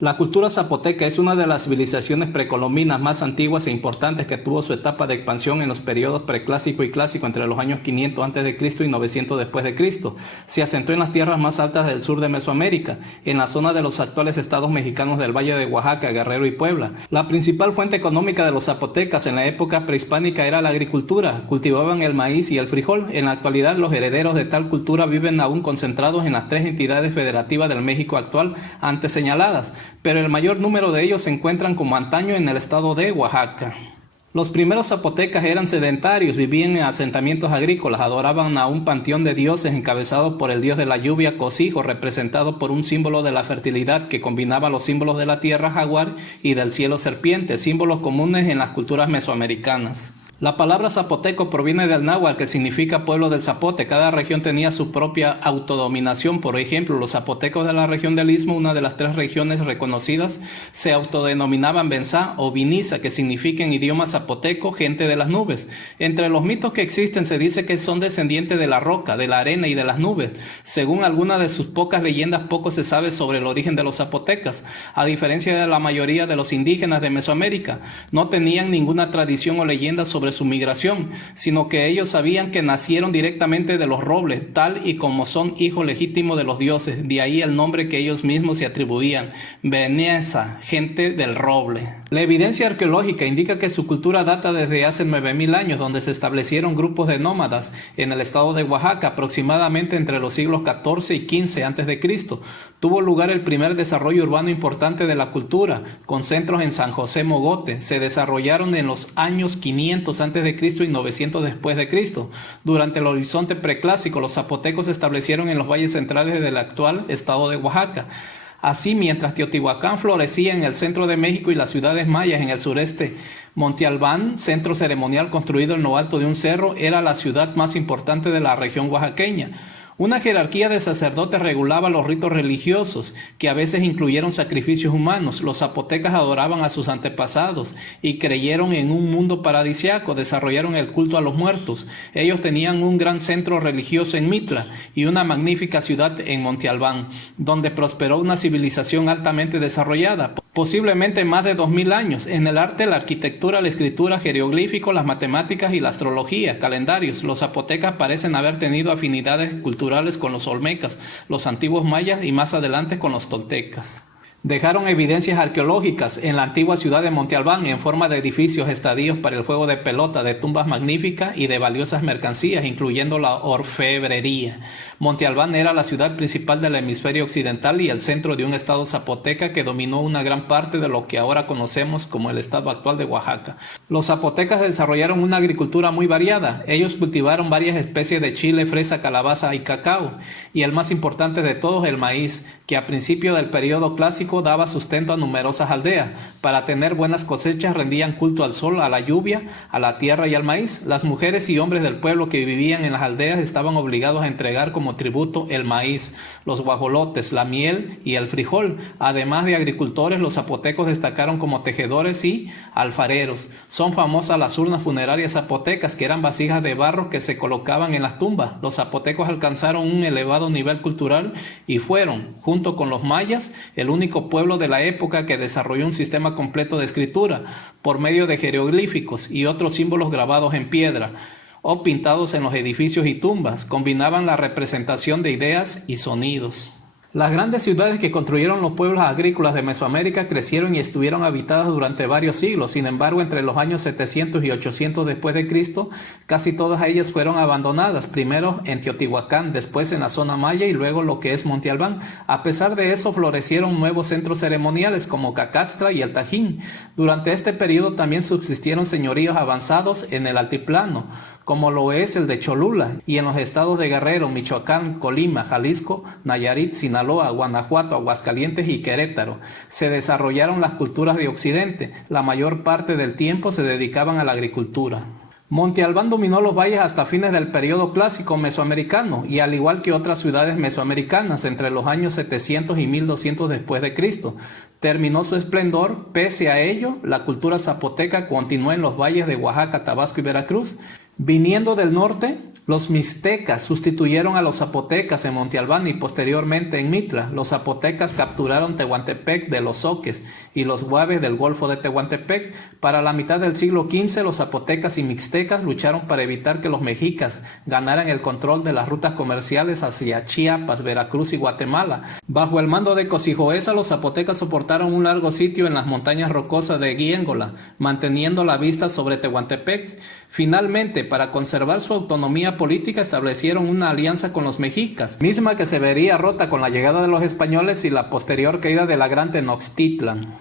La cultura zapoteca es una de las civilizaciones precolombinas más antiguas e importantes que tuvo su etapa de expansión en los periodos preclásico y clásico entre los años 500 a.C. y 900 después de Cristo. Se asentó en las tierras más altas del sur de Mesoamérica, en la zona de los actuales estados mexicanos del Valle de Oaxaca, Guerrero y Puebla. La principal fuente económica de los zapotecas en la época prehispánica era la agricultura. Cultivaban el maíz y el frijol. En la actualidad, los herederos de tal cultura viven aún concentrados en las tres entidades federativas del México actual antes señaladas, pero el mayor número de ellos se encuentran como antaño en el estado de Oaxaca. Los primeros zapotecas eran sedentarios, vivían en asentamientos agrícolas, adoraban a un panteón de dioses encabezado por el dios de la lluvia Cocijo, representado por un símbolo de la fertilidad que combinaba los símbolos de la tierra jaguar y del cielo serpiente, símbolos comunes en las culturas mesoamericanas. La palabra zapoteco proviene del náhuatl, que significa pueblo del zapote. Cada región tenía su propia autodominación. Por ejemplo, los zapotecos de la región del Istmo, una de las tres regiones reconocidas, se autodenominaban Benzá o Viniza, que significa en idioma zapoteco gente de las nubes. Entre los mitos que existen se dice que son descendientes de la roca, de la arena y de las nubes. Según algunas de sus pocas leyendas, poco se sabe sobre el origen de los zapotecas. A diferencia de la mayoría de los indígenas de Mesoamérica, no tenían ninguna tradición o leyenda sobre su migración, sino que ellos sabían que nacieron directamente de los robles, tal y como son hijos legítimos de los dioses. De ahí el nombre que ellos mismos se atribuían, Beneza, gente del roble. La evidencia arqueológica indica que su cultura data desde hace 9000 años, donde se establecieron grupos de nómadas en el estado de Oaxaca, aproximadamente entre los siglos XIV y XV a.C. Tuvo lugar el primer desarrollo urbano importante de la cultura, con centros en San José Mogote. Se desarrollaron en los años 500 a.C. y 900 después de Cristo. Durante el horizonte preclásico, los zapotecos se establecieron en los valles centrales del actual estado de Oaxaca. Así, mientras Teotihuacán florecía en el centro de México y las ciudades mayas en el sureste, Monte Albán, centro ceremonial construido en lo alto de un cerro, era la ciudad más importante de la región oaxaqueña. Una jerarquía de sacerdotes regulaba los ritos religiosos, que a veces incluyeron sacrificios humanos. Los zapotecas adoraban a sus antepasados y creyeron en un mundo paradisiaco, desarrollaron el culto a los muertos. Ellos tenían un gran centro religioso en Mitla y una magnífica ciudad en Monte Albán, donde prosperó una civilización altamente desarrollada, posiblemente más de 2000 años, en el arte, la arquitectura, la escritura, jeroglíficos, las matemáticas y la astrología, calendarios. Los zapotecas parecen haber tenido afinidades culturales con los olmecas, los antiguos mayas y más adelante con los toltecas. Dejaron evidencias arqueológicas en la antigua ciudad de Monte Albán en forma de edificios, estadios para el juego de pelota, de tumbas magníficas y de valiosas mercancías, incluyendo la orfebrería. Monte Albán era la ciudad principal del hemisferio occidental y el centro de un estado zapoteca que dominó una gran parte de lo que ahora conocemos como el estado actual de Oaxaca. Los zapotecas desarrollaron una agricultura muy variada. Ellos cultivaron varias especies de chile, fresa, calabaza y cacao, y el más importante de todos, el maíz, que a principio del periodo clásico daba sustento a numerosas aldeas. Para tener buenas cosechas rendían culto al sol, a la lluvia, a la tierra y al maíz. Las mujeres y hombres del pueblo que vivían en las aldeas estaban obligados a entregar como tributo el maíz, los guajolotes, la miel y el frijol. Además de agricultores, los zapotecos destacaron como tejedores y alfareros. Son famosas las urnas funerarias zapotecas, que eran vasijas de barro que se colocaban en las tumbas. Los zapotecos alcanzaron un elevado nivel cultural y fueron, junto con los mayas, el único pueblo de la época que desarrolló un sistema completo de escritura por medio de jeroglíficos y otros símbolos grabados en piedra o pintados en los edificios y tumbas. Combinaban la representación de ideas y sonidos. Las grandes ciudades que construyeron los pueblos agrícolas de Mesoamérica crecieron y estuvieron habitadas durante varios siglos. Sin embargo, entre los años 700 y 800 después de Cristo, casi todas ellas fueron abandonadas, primero en Teotihuacán, después en la zona maya y luego lo que es Monte Albán. A pesar de eso, florecieron nuevos centros ceremoniales como Cacaxtla y el Tajín. Durante este periodo también subsistieron señoríos avanzados en el altiplano, como lo es el de Cholula, y en los estados de Guerrero, Michoacán, Colima, Jalisco, Nayarit, Sinaloa, Guanajuato, Aguascalientes y Querétaro. Se desarrollaron las culturas de Occidente. La mayor parte del tiempo se dedicaban a la agricultura. Monte Albán dominó los valles hasta fines del periodo clásico mesoamericano y al igual que otras ciudades mesoamericanas entre los años 700 y 1200 después de Cristo. Terminó su esplendor. Pese a ello, la cultura zapoteca continuó en los valles de Oaxaca, Tabasco y Veracruz. Viniendo del norte, los mixtecas sustituyeron a los zapotecas en Monte Albán y posteriormente en Mitla. Los zapotecas capturaron Tehuantepec de los Zoques y los Guaves del Golfo de Tehuantepec. Para la mitad del siglo XV, los zapotecas y mixtecas lucharon para evitar que los mexicas ganaran el control de las rutas comerciales hacia Chiapas, Veracruz y Guatemala. Bajo el mando de Cosijoesa, los zapotecas soportaron un largo sitio en las montañas rocosas de Guiéngola, manteniendo la vista sobre Tehuantepec. Finalmente, para conservar su autonomía política, establecieron una alianza con los mexicas, misma que se vería rota con la llegada de los españoles y la posterior caída de la Gran Tenochtitlan.